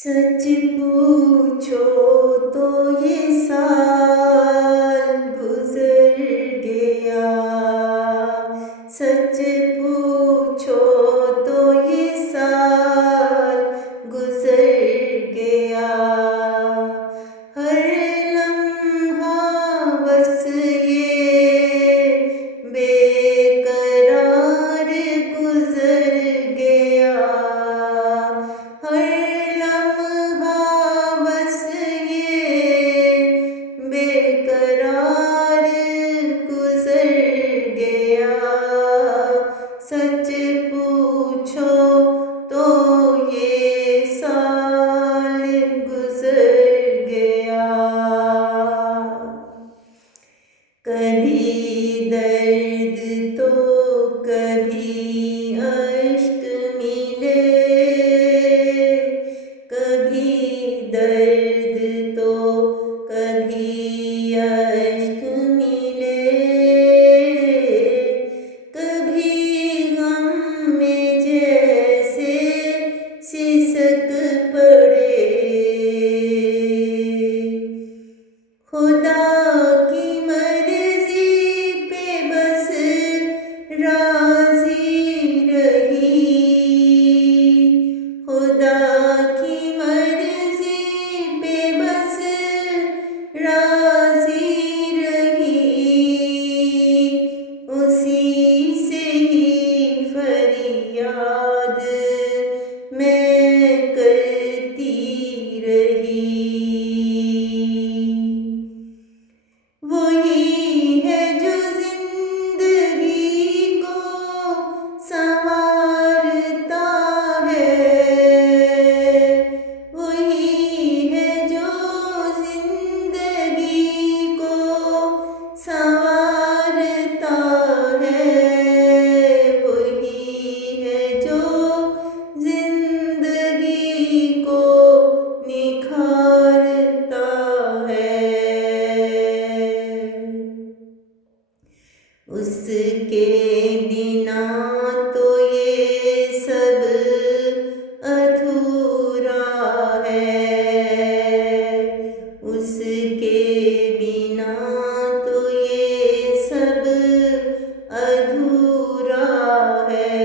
सच पूछो तो ये साल गुजर गया। सच पूछो तो ये साल गुजर गया। हर लम्हा बस ये बेकरार गुजर गया। हर बेकरार गुजर गया। सच पूछो तो ये साल गुजर गया। कभी दर्द तो कभी अश्क मिले, कभी दर्द तो कभी अश्क मिले, कभी गम में जैसे सिसक पड़े। खुदा की मर्जी पे बस राजी रही। खुदा की मर्जी पे बस राजी रही। उसी से ही फरियाद मैं करती रही। वही है जो जिंदगी को संवारता है। वही है जो जिंदगी को संवारता है। वही है जो जिंदगी को निखारता है। उसके बिना तो ये सब अधूरा है। उसके बिना तो ये सब अधूरा है।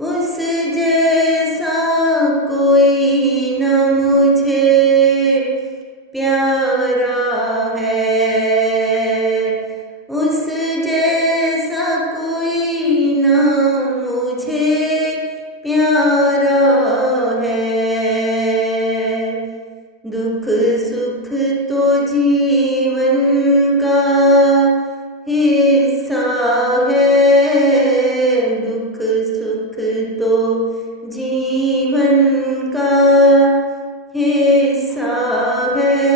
उस जैसा कोई न मुझे प्यारा है। उस जैसा कोई ना मुझे प्यारा है। दुख सुख तो जीवन का हिस्सा है। दुख सुख तो जीवन का हिस्सा है।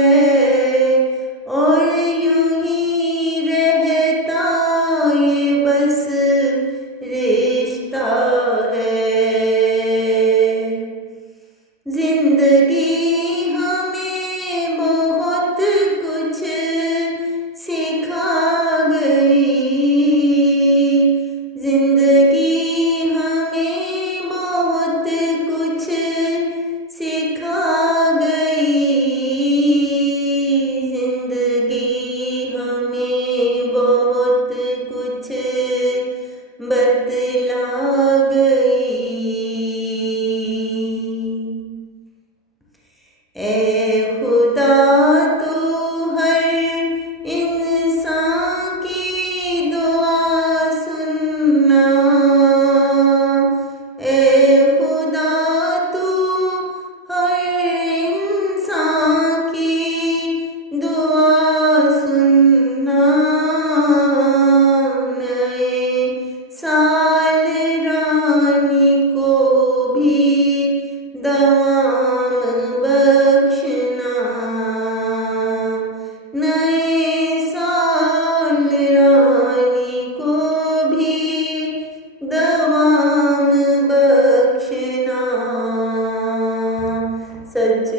और यूं ही रहता ये बस रिश्ता है। जिंदगी हमें बहुत कुछ सिखा गई। जिंदगी हमें बहुत कुछ सिखा गई। जिंदगी हमें बहुत कुछ बतला गई। ऐ खुदा तू हर इंसान की दुआ सुनना। ऐ खुदा तू हर इंसान की दुआ सुनना। नए साल रानी को भी दवाम बख्शना। नए साल रानी को भी दवाम बख्शना। सच